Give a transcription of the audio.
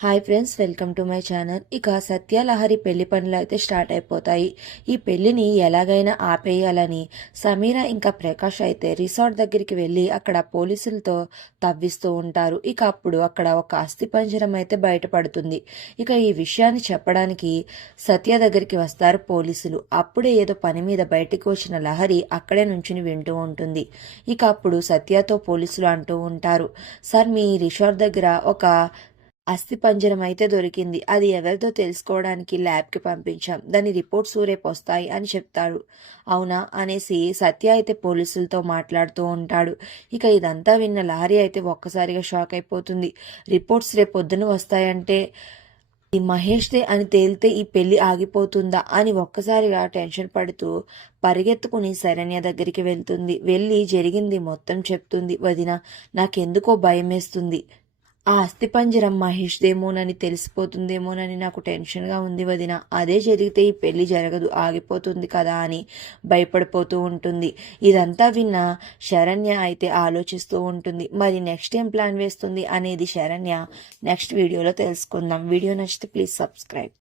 Hi friends welcome to my channel ఇక సత్యలహరి పెళ్ళి పనులు అయితే స్టార్ట్ అయిపోతాయి. ఈ పెళ్ళిని ఎలాగైనా ఆపేయాలని సమీర ఇంకా ప్రకాష్ అయితే రిసార్ట్ దగ్గరికి వెళ్ళి అక్కడ పోలీసులతో తవ్విస్తూ ఉంటారు. ఇక అప్పుడు అక్కడ ఒక అస్థి పంజరం అయితే బయటపడుతుంది. ఇక ఈ విషయాన్ని చెప్పడానికి సత్య దగ్గరికి వస్తారు పోలీసులు. అప్పుడే ఏదో పని మీద బయటకు వచ్చిన లహరి అక్కడే నుంచుని వింటూ ఉంటుంది. ఇక అప్పుడు సత్యతో పోలీసులు అంటూ ఉంటారు సార్ మీ రిసార్ట్ దగ్గర ఒక అస్థిపంజరం అయితే దొరికింది. అది ఎవరిదో తెలుసుకోవడానికి ల్యాబ్కి పంపించాం. దాని రిపోర్ట్స్ రేపు వస్తాయి అని చెప్తాడు. అవునా? అనేసి సత్య అయితే పోలీసులతో మాట్లాడుతూ ఉంటాడు. ఇక ఇదంతా విన్న లహరి అయితే ఒక్కసారిగా షాక్ అయిపోతుంది. రిపోర్ట్స్ రేపు పొద్దున వస్తాయంటే ఈ మహేష్దే అని తేలితే ఈ పెళ్ళి ఆగిపోతుందా అని ఒక్కసారిగా టెన్షన్ పడుతూ పరిగెత్తుకుని శరణ్య దగ్గరికి వెళ్తుంది. వెళ్ళి జరిగింది మొత్తం చెప్తుంది. వదిన నాకెందుకో భయం వేస్తుంది ఆ అస్థిపంజరం మహేష్దేమోనని తెలిసిపోతుందేమోనని నాకు టెన్షన్గా ఉంది వదిన. అదే జరిగితే ఈ పెళ్ళి జరగదు ఆగిపోతుంది కదా అని భయపడిపోతూ ఉంటుంది. ఇదంతా విన్న శరణ్య అయితే ఆలోచిస్తూ ఉంటుంది. మరి నెక్స్ట్ ఏం ప్లాన్ వేస్తుంది అనేది శరణ్య నెక్స్ట్ వీడియోలో తెలుసుకుందాం. వీడియో నచ్చితే ప్లీజ్ సబ్స్క్రైబ్.